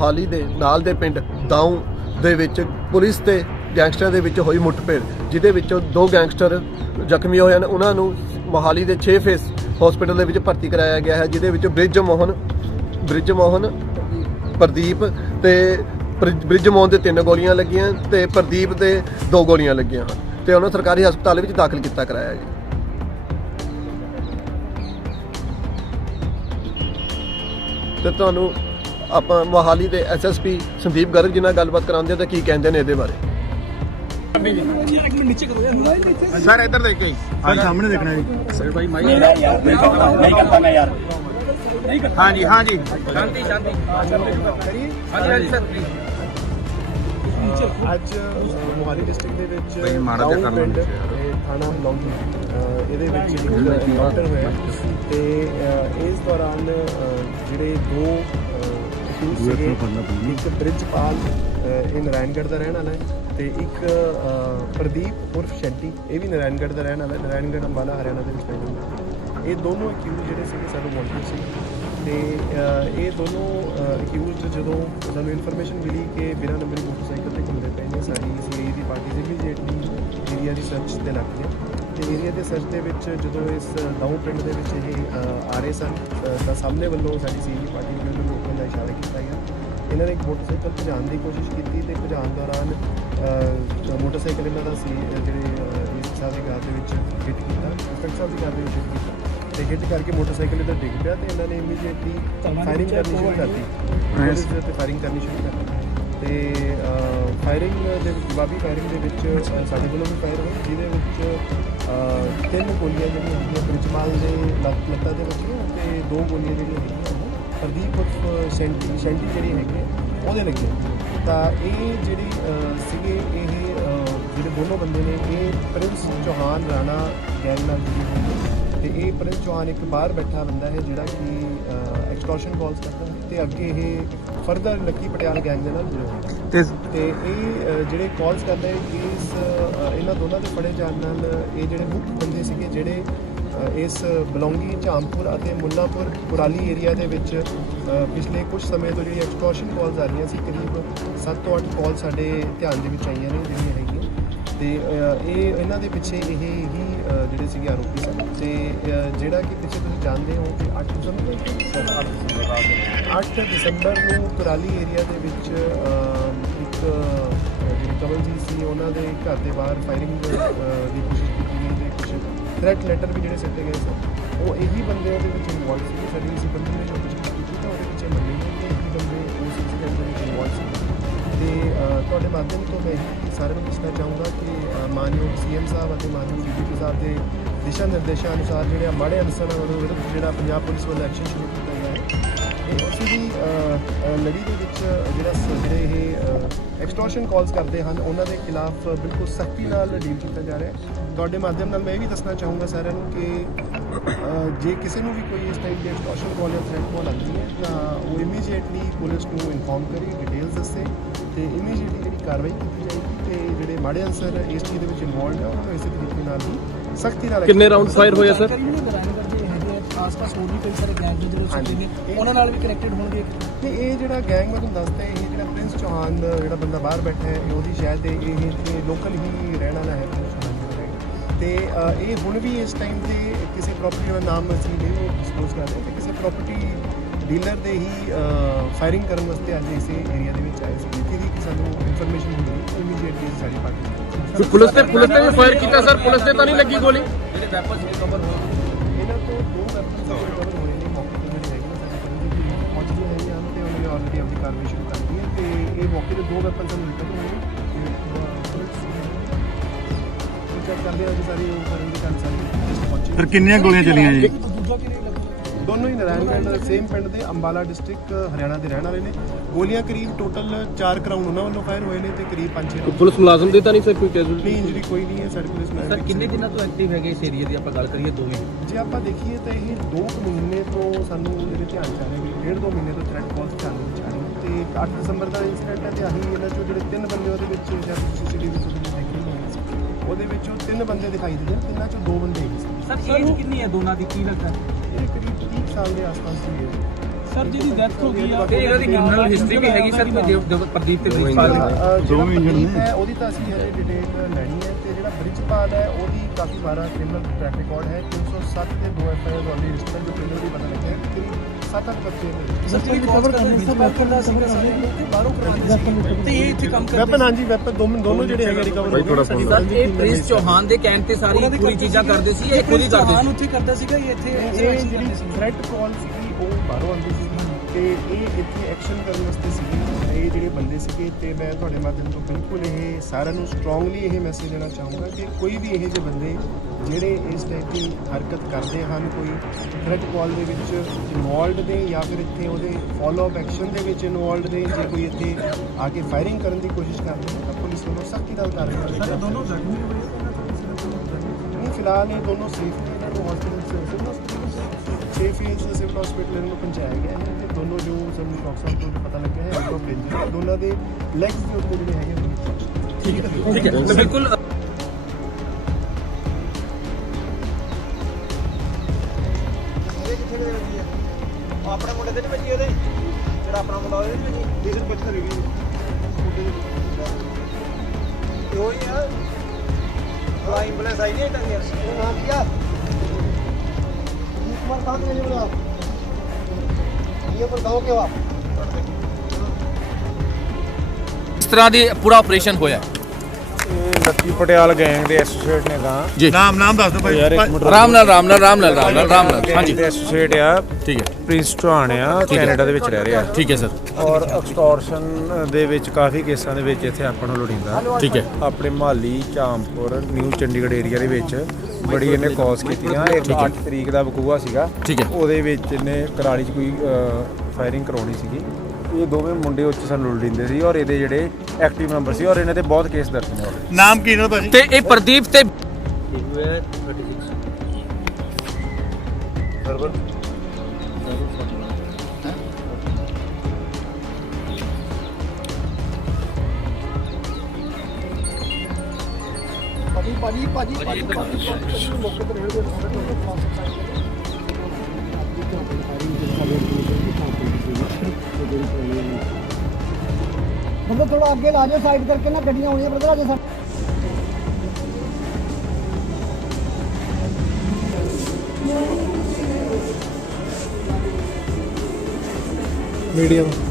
ਹਾਲੀ ਦੇ ਨਾਲ ਦੇ ਪਿੰਡ ਦਾਊ ਦੇ ਵਿੱਚ ਪੁਲਿਸ ਤੇ ਗੈਂਗਸਟਰ ਦੇ ਵਿੱਚ ਹੋਈ ਮੁੱਠਭੇੜ, ਜਿਹਦੇ ਵਿੱਚੋਂ ਦੋ ਗੈਂਗਸਟਰ ਜ਼ਖਮੀ ਹੋਏ ਹਨ। ਉਹਨਾਂ ਨੂੰ ਮੋਹਾਲੀ ਦੇ 6 ਫੇਸ ਹਸਪੀਟਲ ਦੇ ਵਿੱਚ ਭਰਤੀ ਕਰਾਇਆ ਗਿਆ ਹੈ, ਜਿਹਦੇ ਵਿੱਚ ਬ੍ਰਿਜ ਮੋਹਨ ਬ੍ਰਿਜ ਮੋਹਨ, ਪ੍ਰਦੀਪ ਤੇ ਬ੍ਰਿਜ ਬ੍ਰਿਜ ਮੋਹਨ ਦੇ ਤਿੰਨ ਗੋਲੀਆਂ ਲੱਗੀਆਂ ਤੇ ਪ੍ਰਦੀਪ ਦੇ ਦੋ ਗੋਲੀਆਂ ਲੱਗੀਆਂ ਹਨ ਤੇ ਉਹਨਾਂ ਸਰਕਾਰੀ ਹਸਪਤਾਲ ਵਿੱਚ ਦਾਖਲ ਕੀਤਾ ਕਰਾਇਆ ਜੀ ਤੇ ਤੁਹਾਨੂੰ ਆਪਾਂ ਮੋਹਾਲੀ ਦੇ ਐਸਐਸਪੀ ਸੰਦੀਪ ਗਰਗ ਜੀ ਨਾਲ ਗੱਲਬਾਤ ਕਰਾਉਂਦੇ ਹਾਂ ਤੇ ਕੀ ਕਹਿੰਦੇ ਨੇ ਇਹਦੇ ਬਾਰੇ? ਸਰ ਇੱਧਰ ਦੇਖੇ ਸਰ ਸਾਹਮਣੇ ਦੇਖਣਾ ਜੀ। ਹਾਂਜੀ ਹਾਂਜੀ। ਅੱਜ ਮੋਹਾਲੀ ਡਿਸਟ੍ਰਿਕਟ ਦੇ ਵਿੱਚ ਬਈ ਮਾੜਾ ਜਿਹਾ ਕਰ। ਤੇ ਥਾਣਾ ਲੌਂਗੀ ਇਹਦੇ ਵਿੱਚ ਇੱਕ ਐਨਕਾਊਂਟਰ ਹੋਇਆ। ਤੇ ਇਸ ਦੌਰਾਨ ਜਿਹੜੇ ਦੋ ਅਕਿਊਜ਼ ਸੀਗੇ ਇੱਕ ਬ੍ਰਿਜਪਾਲ ਇਹ ਨਾਰਾਇਣਗੜ੍ਹ ਦਾ ਰਹਿਣ ਵਾਲਾ ਹੈ ਤੇ ਇੱਕ ਪ੍ਰਦੀਪ ਉਰਫ ਸ਼ੈਂਟੀ ਇਹ ਵੀ ਨਾਰਾਇਣਗੜ੍ਹ ਦਾ ਰਹਿਣ ਵਾਲਾ ਹੈ ਨਾਰਾਇਣਗੜ੍ਹ ਅੰਬਾਲਾ ਹਰਿਆਣਾ ਦੇ ਵਿੱਚ ਪੈਂਦਾ ਇਹ ਦੋਨੋਂ ਅਕਿਊਜ਼ ਜਿਹੜੇ ਸੀਗੇ ਸਾਨੂੰ ਵਾਂਟਡ ਸੀ ਤੇ ਇਹ ਦੋਨੋਂ ਅਕਿਊਜ਼ਡ ਜਦੋਂ ਸਾਨੂੰ ਇਨਫੋਰਮੇਸ਼ਨ ਮਿਲੀ ਕਿ ਬਿਨਾਂ ਨੰਬਰੀ ਮੋਟਰਸਾਈਕਲ ਤੇ ਘੁੰਮਦੇ ਪਏ ਨੇ ਸਾਡੀ ਸੀਆਈ ਦੀ ਪਾਰਟੀ ਇਮੀਡੀਏਟਲੀ ਏਰੀਆ ਦੀ ਸਰਚ ਤੇ ਲੱਗ ਗਏ। ਤੇ ਏਰੀਆ ਦੇ ਸਰਚ ਦੇ ਵਿੱਚ ਜਦੋਂ ਇਸ ਦਾਊ ਪਿੰਡ ਦੇ ਵਿੱਚ ਇਹ ਆ ਰਹੇ ਸਨ ਤਾਂ ਸਾਹਮਣੇ ਵੱਲੋਂ ਸਾਡੀ ਸੀਆਈ ਦੀ ਪਾਰਟੀ ਨੂੰ ਉਹਨੂੰ ਰੋਕਣ ਦਾ ਇਸ਼ਾਰਾ ਕੀਤਾ ਗਿਆ। ਇਹਨਾਂ ਨੇ ਇੱਕ ਮੋਟਰਸਾਈਕਲ ਭਜਾਉਣ ਦੀ ਕੋਸ਼ਿਸ਼ ਕੀਤੀ ਤੇ ਭਜਾਉਣ ਦੌਰਾਨ ਮੋਟਰਸਾਈਕਲ ਇਹਨਾਂ ਦਾ ਸੀ ਜਿਹੜੇ ਸਾਹਿਬ ਦੀ ਕਾਰ ਦੇ ਵਿੱਚ ਹਿੱਟ ਕੀਤਾ ਸਾਹਿਬ ਦੀ ਕਾਰ ਦੇ ਵਿੱਚ ਹਿੱਟ ਕੀਤਾ। ਤੇ ਹਿੱਟ ਕਰਕੇ ਮੋਟਰਸਾਈਕਲ ਇਹਦਾ ਡਿੱਗ ਪਿਆ ਤੇ ਇਹਨਾਂ ਨੇ ਇਮੀਡੀਏਟਲੀ ਫਾਇਰਿੰਗ ਕਰਨੀ ਸ਼ੁਰੂ ਕਰਤੀ। ਪੁਲਿਸ ਉੱਤੇ ਫਾਇਰਿੰਗ ਕਰਨੀ ਸ਼ੁਰੂ ਕਰਤੀ। ਤੇ ਫਾਇਰਿੰਗ ਦੇ ਵਿੱਚ ਜਵਾਬੀ ਫਾਇਰਿੰਗ ਦੇ ਵਿੱਚ ਸਾਡੇ ਵੱਲੋਂ ਵੀ ਫਾਇਰ ਹੋਈ ਜਿਹਦੇ ਵਿੱਚ ਤਿੰਨ ਗੋਲੀਆਂ ਜਿਹੜੀਆਂ ਹੈਗੀਆਂ ਬ੍ਰਿਜਮਾਲ ਦੇ ਲੱਤ ਲੱਤਾਂ ਦੇ ਵਿੱਚ ਤੇ ਦੋ ਗੋਲੀਆਂ ਜਿਹੜੀਆਂ ਹੈਗੀਆਂ ਪ੍ਰਦੀਪ ਉਰਫ ਸ਼ੈਂਟੀ ਸ਼ੈਂਟੀ ਜਿਹੜੀ ਹੈਗੀ ਉਹਦੇ ਲੱਗੇ ਤਾਂ ਇਹ ਜਿਹੜੀ ਅਹ, ਸੀਗੇ ਇਹ ਜਿਹੜੇ ਦੋਨੋਂ ਬੰਦੇ ਨੇ ਇਹ ਪ੍ਰਿੰਸ ਚੌਹਾਨ ਰਾਣਾ ਗੈਂਗ ਨਾਲ ਜੁੜੇ ਤੇ ਇਹ ਪ੍ਰਿੰਸ ਚੌਹਾਨ ਇੱਕ ਬਾਹਰ ਬੈਠਾ ਬੰਦਾ ਹੈ ਜਿਹੜਾ ਕਿ ਐਕਸਟੋਰਸ਼ਨ ਕਾਲਸ ਕਰਦਾ ਹੈ ਤੇ ਅੱਗੇ ਇਹ ਫਰਦਰ ਲੱਕੀ ਪਟਿਆਲਾ ਗੈਂਗ ਦੇ ਨਾਲ ਹੈ ਤੇ ਤੇ ਇਹ ਜਿਹੜੇ ਕਾਲਸ ਕਰਦੇ ਇਸ ਇਹਨਾਂ ਦੋਨਾਂ ਦੇ ਫੜੇ ਜਾਣ ਨਾਲ ਇਹ ਜਿਹੜੇ ਮੁੱਖ ਬੰਦੇ ਸੀਗੇ ਜਿਹੜੇ ਇਸ ਬਲੌਂਗੀ ਝਾਮਪੁਰ ਅਤੇ ਮੁੱਲਾਪੁਰ ਕੁਰਾਲੀ ਏਰੀਆ ਦੇ ਵਿੱਚ ਪਿਛਲੇ ਕੁਝ ਸਮੇਂ ਤੋਂ ਜਿਹੜੀ ਐਕਸਟੋਰਸ਼ਨ ਕਾਲਸ ਆ ਰਹੀਆਂ ਸੀ ਕਰੀਬ 7 ਤੋਂ 8 ਕਾਲ ਸਾਡੇ ਧਿਆਨ ਦੇ ਵਿੱਚ ਆਈਆਂ ਨੇ ਜਿਹੜੀਆਂ ਹੈਗੀਆਂ। ਤੇ ਇਹ ਇਹਨਾਂ ਦੇ ਪਿੱਛੇ ਇਹ ਹੀ ਜਿਹੜੇ ਸੀਗੇ ਆਰੋਪੀ ਸਨ। ਤੇ ਜਿਹੜਾ ਕਿ ਪਿੱਛੇ ਤੁਸੀਂ ਜਾਣਦੇ ਹੋ ਕਿ 8 ਦਸੰਬਰ 8 ਦਸੰਬਰ ਨੂੰ ਕੁਰਾਲੀ ਏਰੀਆ ਦੇ ਵਿੱਚ ਇੱਕ ਅ, ਜਿਹੜੀ ਕਮਲਜੀਤ ਸੀ ਉਹਨਾਂ ਦੇ ਘਰ ਦੇ ਬਾਹਰ ਫਾਇਰਿੰਗ ਦੀ ਕੋਸ਼ਿਸ਼ ਕੀਤੀ ਗਈ ਤੇ ਕੁਝ ਥ੍ਰੈਟ ਲੈਟਰ ਵੀ ਜਿਹੜੇ ਸਿੱਟੇ ਗਏ ਸਨ। ਉਹ ਇਹੀ ਬੰਦੇ ਉਹਦੇ ਵਿੱਚ ਇਨਵੋਲਵ ਸੀ ਸਾਡੀ ਸਿਬੰਦੀ ਤੁਹਾਡੇ ਮਾਧਿਅਮ ਤੋਂ ਮੈਂ ਇਹ ਸਾਰਿਆਂ ਨੂੰ ਦੱਸਣਾ ਚਾਹੂੰਗਾ ਕਿ ਅ, ਮਾਨਯੋਗ ਸੀਐਮ ਸਾਹਿਬ ਅਤੇ ਮਾਨਯੋਗ ਡੀਜੀਪੀ ਸਾਹਿਬ ਦੇ ਦਿਸ਼ਾ ਨਿਰਦੇਸ਼ਾਂ ਅਨੁਸਾਰ ਜਿਹੜੇ ਮਾੜੇ ਅਨਸਰਾਂ ਵੱਲੋਂ ਵਿਰੁੱਧ ਜਿਹੜਾ ਪੰਜਾਬ ਪੁਲਿਸ ਵੱਲੋਂ ਐਕਸ਼ਨ ਸ਼ੁਰੂ ਕੀਤਾ ਗਿਆ ਹੈ। ਇਹ ਉਸੇ ਦੀ ਲੜੀ ਦੇ ਵਿੱਚ ਜਿਹੜਾ ਸ- ਜਿਹੜੇ ਇਹ ਐਕਸਟੋਰਸ਼ਨ ਕਾਲਸ ਕਰਦੇ ਹਨ ਉਹਨਾਂ ਦੇ ਖਿਲਾਫ ਬਿਲਕੁਲ ਸਖਤੀ ਨਾਲ ਡੀਲ ਕੀਤਾ ਜਾ ਰਿਹਾ ਹੈ। ਤੁਹਾਡੇ ਮਾਧਿਅਮ ਨਾਲ ਮੈਂ ਇਹ ਵੀ ਦੱਸਣਾ ਚਾਹੂੰਗਾ ਸਾਰਿਆਂ ਨੂੰ ਕਿ ਜੇ ਕਿਸੇ ਨੂੰ ਵੀ ਕੋਈ ਇਸ ਟਾਈਪ ਦੀ ਐਕਸਟੋਰਸ਼ਨ ਕਾਲ ਜਾਂ ਥ੍ਰੈਟ ਕਾਲ ਆਉਂਦੀ ਹੈ ਤਾਂ ਉਹ ਇਮੀਡੀਏਟਲੀ ਪੁਲਿਸ ਨੂੰ ਇਨਫੋਰਮ ਕਰੇ ਡਿਟੇਲਸ ਦੱਸੇ। ਤੇ ਇਮੀਡੀਏਟਲੀ ਜਿਹੜੀ ਕਾਰਵਾਈ ਕੀਤੀ ਜਾਏਗੀ ਤੇ ਜਿਹੜੇ ਮਾੜੇ ਅਨਸਰ ਇਸ ਚੀਜ਼ ਦੇ ਵਿੱਚ ਇਨਵੋਲਡ ਹੈ ਉਹਨਾਂ ਨੂੰ ਇਸੇ ਤਰੀਕੇ ਨਾਲ ਹੀ ਸਖਤੀ ਨਾਲ ਕਿੰਨੇ ਰਾਉਂਡ ਫਾਇਰ ਹੋਏ ਆ ਸਰ ਜਾਣਕਾਰੀ ਜਿਹੜੇ ਨਾਰਾਇਣਗੜ੍ਹ ਦੇ ਹੈਗੇ ਆ, ਆਸ-ਪਾਸ ਹੋਰ ਵੀ ਕਈ ਸਾਰੇ ਗੈਂਗ ਨੇ ਜਿਹੜੇ ਹਾਂਜੀ। ਛੁੱਟੇ ਨੇ ਉਹਨਾਂ ਨਾਲ ਵੀ ਕਨੈਕਟਡ ਹੋਣਗੇ ਤੇ ਇਹ ਜਿਹੜਾ ਗੈਂਗ ਮੈਂ ਤੁਹਾਨੂੰ ਦੱਸਦਾ ਇਹ ਜਿਹੜਾ ਪ੍ਰਿੰਸ ਚੌਹਾਨ ਜਿਹੜਾ ਬੰਦਾ ਬਾਹਰ ਬੈਠਾ ਹੈ ਇਹ ਉਹਦੀ ਸ਼ਾਇਦ ਇਹ ਇਹ ਇੱਥੇ ਲੋਕਲ ਹੀ ਰਹਿਣ ਵਾਲਾ ਹੈ। ਤੇ ਇਹ ਹੁਣ ਵੀ ਇਸ ਟਾਈਮ ਤੇ ਕਿਸੇ ਪ੍ਰਾਪਰਟੀ ਦਾ ਨਾਮ ਅਸੀਂ ਨਹੀਂ ਡਿਸਕਲੋਜ਼ ਕਰ ਰਹੇ ਤੇ ਕਿਸੇ ਪ੍ਰਾਪਰਟੀ ਡੀਲਰ ਦੇ ਹੀ ਫਾਇਰਿੰਗ ਕਰਨ ਵਾਸਤੇ ਅੱਜ ਇਸੇ ਏਰੀਆ ਦੇ ਵਿੱਚ ਆਏ ਸੀ। ਜਿਹਦੀ ਕਿ ਸਾਨੂੰ ਇਨਫੋਰਮੇਸ਼ਨ ਮਿਲੀ ਇਮੀਡੀਏਟਲੀ ਸਾਡੀ ਪਾਰਟੀ ਪੁਲਿਸ ਤੇ ਪੁਲਿਸ ਤੇ ਵੀ ਫਾਇਰ ਕੀਤਾ ਸਰ ਪੁਲਿਸ ਤੇ ਤਾਂ ਨਹੀਂ ਲੱਗੀ ਗੋਲੀ? ਇਹਨਾਂ ਤੋਂ ਦੋ ਵੈਪਨਸ ਰਿਕਵਰ ਹੋਏ ਨੇ ਮੌਕੇ ਤੇ ਜਿਹੜੇ ਹੈਗੇ ਨੇ ਅਸੀਂ ਪਹੁੰਚ ਹੈਗੇ ਹਨ ਤੇ ਉਹਨਾਂ ਨੇ ਆਲਰੇਡੀ ਆਪਣੀ ਕਾਰਵਾਈ ਸ਼ੁਰੂ ਕਰ ਦਿੱਤੀ ਹੈ ਤੇ ਇਹ ਮੌਕੇ ਤੇ ਦੋ ਵੈਪਨਸ ਸਾਨੂੰ ਰਿਕਵਰ ਹੋਏ ਨੇ। ਚੈੱਕ ਕਰਦੇ ਹਾਂ ਕਿ ਸਾਰੀ ਉਹ ਕਰਨ ਦੀ ਲਿਸਟ ਪਹੁੰਚੀ। ਸਰ ਕਿੰਨੀਆਂ ਗੋਲੀਆਂ ਚੱਲੀਆਂ ਜੀ? ਦੋਨੋਂ ਹੀ ਨਾਰਾਇਣਗੜ੍ਹ ਸੇਮ ਪਿੰਡ ਦੇ ਅੰਬਾਲਾ ਡਿਸਟ੍ਰਿਕਟ ਹਰਿਆਣਾ ਦੇ ਰਹਿਣ ਵਾਲੇ ਨੇ। ਗੋਲੀਆਂ ਕਰੀਬ ਟੋਟਲ 4 ਕਰਾਊਂਡ ਉਹਨਾਂ ਵੱਲੋਂ ਫਾਇਰ ਹੋਏ ਨੇ ਤੇ ਕਰੀਬ 5-6 ਰਾਊਂਡ ਪੁਲਿਸ ਮੁਲਾਜ਼ਮ ਦੇ ਤਾਂ ਨਹੀਂ ਸਰ ਕੋਈ ਕੈਜੂਅਲਟੀ ਨਹੀਂ ਇੰਜਰੀ ਕੋਈ ਨਹੀਂ ਹੈ ਸਾਡੇ ਪੁਲਿਸ ਸਰ ਕਿੰਨੇ ਦਿਨਾਂ ਤੋਂ ਐਕਟਿਵ ਹੈਗੇ ਇਸ ਏਰੀਆ ਦੀ ਆਪਾਂ ਗੱਲ ਕਰੀਏ ਦੋਵੇਂ? ਜੇ ਆਪਾਂ ਦੇਖੀਏ ਤਾਂ ਇਹ 2 ਮਹੀਨੇ ਤੋਂ ਸਾਨੂੰ ਜਿਹੜੇ ਧਿਆਨ ਚ ਆ ਰਿਹਾ ਵੀ ਡੇਢ ਦੋ ਮਹੀਨੇ ਤੋਂ ਥ੍ਰੈਟ ਕਾਲਸ ਧਿਆਨ ਵਿੱਚ ਆ ਰਹੀ ਤੇ 8 ਦਸੰਬਰ ਦਾ ਇਨਸੀਡੈਂਟ ਹੈ ਤੇ ਆਹੀ ਇਹਨਾਂ ਚੋਂ ਜਿਹੜੇ ਤਿੰਨ ਬੰਦੇ ਉਹਦੇ ਵਿੱਚ ਜਾਂ ਸੀਸੀਟੀਵੀ ਫੁਟੇਜ ਦੇਖੀ ਹੋਣੀ ਸੀ। ਉਹਦੇ ਵਿੱਚੋਂ ਤਿੰਨ ਬੰਦੇ ਦਿਖਾਈ ਦਿੰਦੇ ਤਿੰਨਾਂ ਚੋਂ ਦੋ ਬੰਦੇ ਸਰ ਏਜ ਕਿੰਨੀ ਹੈ ਦੋਨਾਂ ਦੀ? ਕੀ ਲੱਗਦਾ? ਇਹ ਕਰੀਬ 30 ਸਾਲ ਦੇ ਆਸ-ਪਾਸ ਦੀ ਹੈ। ਸਰ ਜਿਹਦੀ ਡੈਥ ਹੋ ਗਈ ਆ ਤੇ ਇਹਨਾਂ ਦੀ ਕ੍ਰਿਮੀਨਲ ਹਿਸਟਰੀ ਵੀ ਹੈਗੀ ਸਰ ਦੇਵ- ਪ੍ਰਦੀਪ ਤੇ ਪ੍ਰਿੰਸੀਪਲ ਦੀ ਦੋਵੇਂ ਇੰਜਨ ਹੈ ਉਹਦੀ ਤਾਂ ਅਸੀਂ ਹਜੇ ਡਿਟੇਲ ਲੈਣੀ ਹੈ ਤੇ ਜਿਹੜਾ ਬ੍ਰਿਜਪਾਲ ਹੈ ਉਹਦੀ ਕਾਫੀ ਵਾਰਾ ਕ੍ਰਿਮੀਨਲ ਟਰੈਕ ਰਿਕਾਰਡ ਹੈ। 307 ਤੇ 2 ਐਫ ਆਈ ਆਰ ਵਾਲੀ ਰਜਿਸਟਰ ਜੋ ਵੀ ਪਤਾ ਲੱਗਿਆ ਹੈ। ਕਰੀਬ 7-8 ਬੱਚੇ ਨੇ ਸਰ ਜਿਹੜੀ ਕਵਰ ਕਰਨੀ ਸੀ ਵੈਪਨ ਦਾ ਸੀਗਾ ਸਾਰੇ ਬਾਹਰੋਂ ਕਰਵਾਉਂਦੇ ਸੀ। ਤੇ ਇਹ ਇੱਥੇ ਕੰਮ ਕਰਦੇ ਵੈਪਨ ਹਾਂਜੀ ਵੈਪਨ ਦੋਨੋਂ ਦੋਨੋਂ ਜਿਹੜੇ ਹੈਗੇ ਰਿਕਵਰ ਹੋ ਗਏ ਇਹ ਪ੍ਰਿੰਸ ਚੌਹਾਨ ਦੇ ਕਹਿਣ ਤੇ ਸਾਰੀ ਪੂਰੀ ਚੀਜ਼ਾਂ ਕਰਦੇ ਸੀ ਇਹ ਖੁਦ ਹੀ ਕਰਦੇ ਚੌਹਾਨ ਸੀ। ਉੱਥੇ ਕਰਦਾ ਸੀਗਾ ਇਹ ਇੱਥੇ ਇਹ ਜਿਹੜੀ ਥ੍ਰੈਟ ਕਾਲ ਸੀਗੀ ਉਹ ਬਾਹਰੋਂ ਆਉਂਦੀ ਸੀ। ਤੇ ਇਹ ਇੱਥੇ ਐਕਸ਼ਨ ਕਰਨ ਵਾਸਤੇ ਸੀ ਇਹ ਜਿਹੜੇ ਬੰਦੇ ਸੀਗੇ ਤੇ ਮੈਂ ਤੁਹਾਡੇ ਮਾਧਿਅਮ ਤੋਂ ਬਿਲਕੁਲ ਇਹ ਸਾਰਿਆਂ ਨੂੰ ਸਟਰੋਂਗਲੀ ਇਹ ਮੈਸੇਜ ਦੇਣਾ ਚਾਹੂੰਗਾ ਕਿ ਕੋਈ ਵੀ ਇਹੋ ਜਿਹੇ ਬੰਦੇ ਜਿਹੜੇ ਇਸ ਟਾਈਪ ਦੀ ਹਰਕਤ ਕਰਦੇ ਹਨ ਕੋਈ ਥ੍ਰੈਟ ਕਾਲ ਦੇ ਵਿੱਚ ਇਨਵੋਲਡ ਨੇ ਜਾਂ ਫਿਰ ਇੱਥੇ ਉਹਦੇ ਫਾਲੋ ਅਪ ਐਕਸ਼ਨ ਦੇ ਵਿੱਚ ਇਨਵੋਲਡ ਨੇ ਜੇ ਕੋਈ ਇੱਥੇ ਆ ਕੇ ਫਾਇਰਿੰਗ ਕਰਨ ਦੀ ਕੋਸ਼ਿਸ਼ ਕਰਦੇ ਨੇ ਤਾਂ ਪੁਲਿਸ ਵੱਲੋਂ ਸਖਤੀ ਨਾਲ ਕਾਰਵਾਈ ਕੀਤੀ ਦੋਨੋਂ ਜ਼ਖਮੀ ਹੋਏ ਨੇ ਫਿਲਹਾਲ ਇਹ ਦੋਨੋਂ ਸੇਫ ਨੇ ਹਸਪੀਟਲ ਸੇ 6 ਫੇਜ਼ ਸਿਵਲ ਹਸਪੀਟਲ ਨੂੰ ਪਹੁੰਚਾਇਆ ਗਿਆ ਹੈ ਤੇ ਦੋਨੋਂ ਜੋ ਸਾਨੂੰ ਡਾਕਟਰ ਸਾਹਿਬ ਤੋਂ ਪਤਾ ਲੱਗਿਆ ਹੈ ਉਹ ਬ੍ਰਿੰਜਰ ਦੋਨਾਂ ਦੇ ਲੈਗਸ ਦੇ ਉੱਤੇ ਜਿਹੜੇ ਹੈਗੇ ਠੀਕ ਹੈ ਠੀਕ ਹੈ। ਬਿਲਕੁਲ ਆਪਣਾ ਮੁੰਡੇ ਦੇ ਨਹੀਂ ਵੱਜੀ ਜਿਹੜਾ ਆਪਣਾ ਮੁੰਡਾ ਉਹਦੇ ਨਹੀਂ ਵੱਜੀ ਦੇਖ ਪੁੱਛ ਕਰੀ ਵੀ ਉਹ ਹੀ ਆ। ਐਂਬੂਲੈਂਸ ਆਈ ਨਹੀਂ ਟੰਗਿਆ ਉਹ ਨਾ ਕੀਆ ਇਸ ਤਰ੍ਹਾਂ ਦੀ ਪੂਰਾ ਆਪਰੇਸ਼ਨ ਹੋਇਆ? ਲੱਕੀ ਪਟਿਆਲ ਗੈਂਗ ਦੇ ਐਸੋਸੀਏਟ ਨੇ ਤਾਂ। ਜੀ। ਨਾਮ ਨਾਮ ਦੱਸ ਦਿਓ ਭਾਈ। ਯਾਰ ਇੱਕ ਮਿੰਟ ਰਾਮ ਨਾਲ ਰਾਮ ਨਾਲ ਰਾਮ ਨਾਲ ਰਾਮ ਨਾਲ ਰਾਮ ਨਾਲ। ਹਾਂਜੀ। ਦੇ ਐਸੋਸੀਏਟ ਆ। ਠੀਕ ਹੈ। ਪ੍ਰਿੰਸ ਚੌਹਾਨ ਆ ਕੈਨੇਡਾ ਦੇ ਵਿੱਚ ਰਹਿ ਰਿਹਾ। ਠੀਕ ਹੈ ਸਰ। ਔਰ ਐਕਸਟੋਰਸ਼ਨ ਦੇ ਵਿੱਚ ਕਾਫੀ ਕੇਸਾਂ ਦੇ ਵਿੱਚ ਇੱਥੇ ਆਪਾਂ ਨੂੰ ਲੋੜੀਂਦਾ। ਠੀਕ ਹੈ। ਆਪਣੇ ਮਾਲੀ ਚਾਂਪੁਰ ਨਿਊ ਚੰਡੀਗੜ੍ਹ ਏਰੀਆ ਦੇ ਵਿੱਚ। ਬੜੀ ਇਹਨੇ ਕਾਜ਼ ਕੀਤੀਆਂ। ਇੱਕ 8 ਤਰੀਕ ਦਾ ਵਕੂਆ ਸੀਗਾ। ਠੀਕ ਹੈ। ਉਹਦੇ ਵਿੱਚ ਇਹਨੇ ਕਰਾਲੀ 'ਚ ਕੋਈ ਫਾਇਰਿੰਗ ਕਰਾਉਣੀ ਸੀਗੀ। ਇਹ ਦੋਵੇਂ ਮੁੰਡੇ ਉੱਚ ਸਾਨੂੰ ਲੋੜੀਂਦੇ ਸੀ ਔਰ ਇਹਦੇ ਜਿਹੜੇ ਐਕਟਿਵ ਮੈਂਬਰ ਸੀ ਔਰ ਇਹਨਾਂ ਤੇ ਬਹੁਤ ਕੇਸ ਦਰਜ ਨੇ ਨਾਮ ਕੀ ਇਹਨਾਂ ਦਾ ਭਾਜੀ ਤੇ ਇਹ ਪ੍ਰਦੀਪ ਤੇ ਭਾਜੀ ਭਾਜੀ ਭਾਜੀ ਭਾਜੀ ਭਾਜੀ ਮੌਕੇ ਤੇ ਰਹਿਣ ਦੇ ਬੰਦਾ ਥੋੜਾ ਅੱਗੇ ਲਾ ਜਾਓ ਸਾਈਡ ਕਰਕੇ ਨਾ ਗੱਡੀਆਂ ਆਉਣੀਆਂ ਬਰਦਰ ਆ ਜਾਓ ਮੀਡੀਅਮ